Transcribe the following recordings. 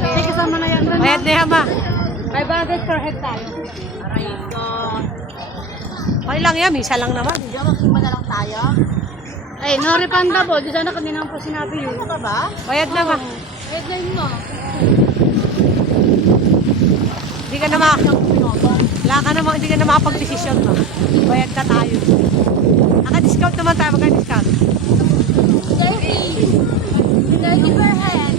Sige, kasama na yan. Bayad na yan ba? 500 per head tayo. Okay lang yan, misa lang naman. Magsimba na lang tayo. Ay, no refundable. Di sana kanina po sinabi yun. Ano ba? Bayad na ba? Bayad na yun mo. Hindi ka na hindi ka na makapag-desisyon mo. Bayad na tayo. Naka-discount naman tayo, magka-discount. 30 per head.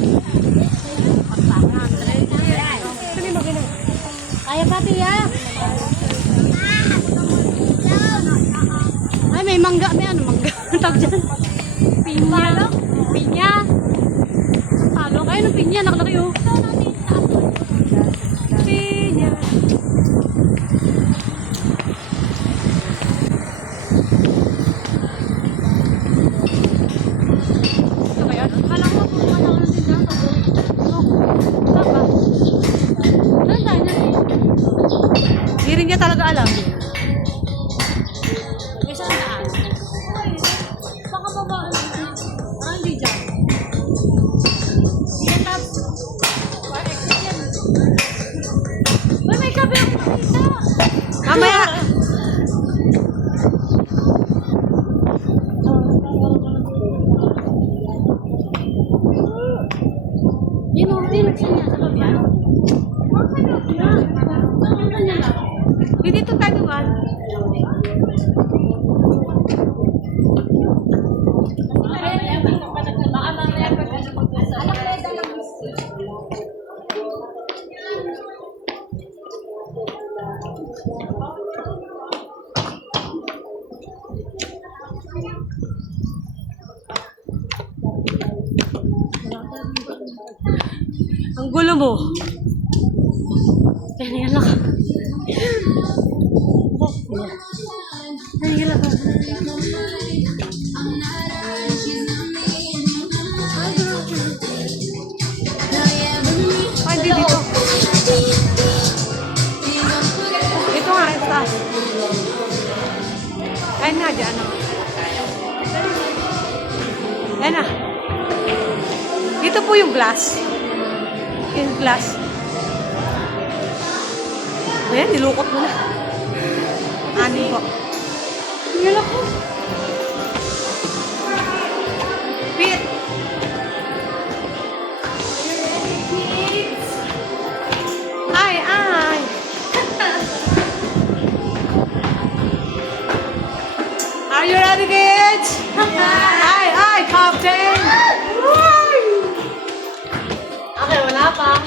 Kaya pa, Tia. Ay, may mangga. May ano, mangga. Tawag dyan. Pinya. Pinya. Talo. Kaya ng pinya. Nakalaki oh. Pinya. Ito ba yun? Kala ko po naman ako ng tindahan. Tapa. Saan tayo na eh? Hindi rin niya talaga alam. May saan daan? Baka baba. Parang hindi dyan. Yan tap. Or exit yan. Uy, may kape ako nakita. Mamaya! Dinuksin niya sa kabiyan. Dito tayo dumaan. Ang gulo mo. Kaya lang. Ay, hirap ako. Ay, hindi dito. Ito nga, ito. Ayun nga, dyan. Ayan na. Dito po yung glass. Yung glass. Ayan, nilukot mo na. Ani po. Hirap ako. Pit. Ay, ay. Are you ready, kids? Ay, ay, Captain. Okay, wala pa.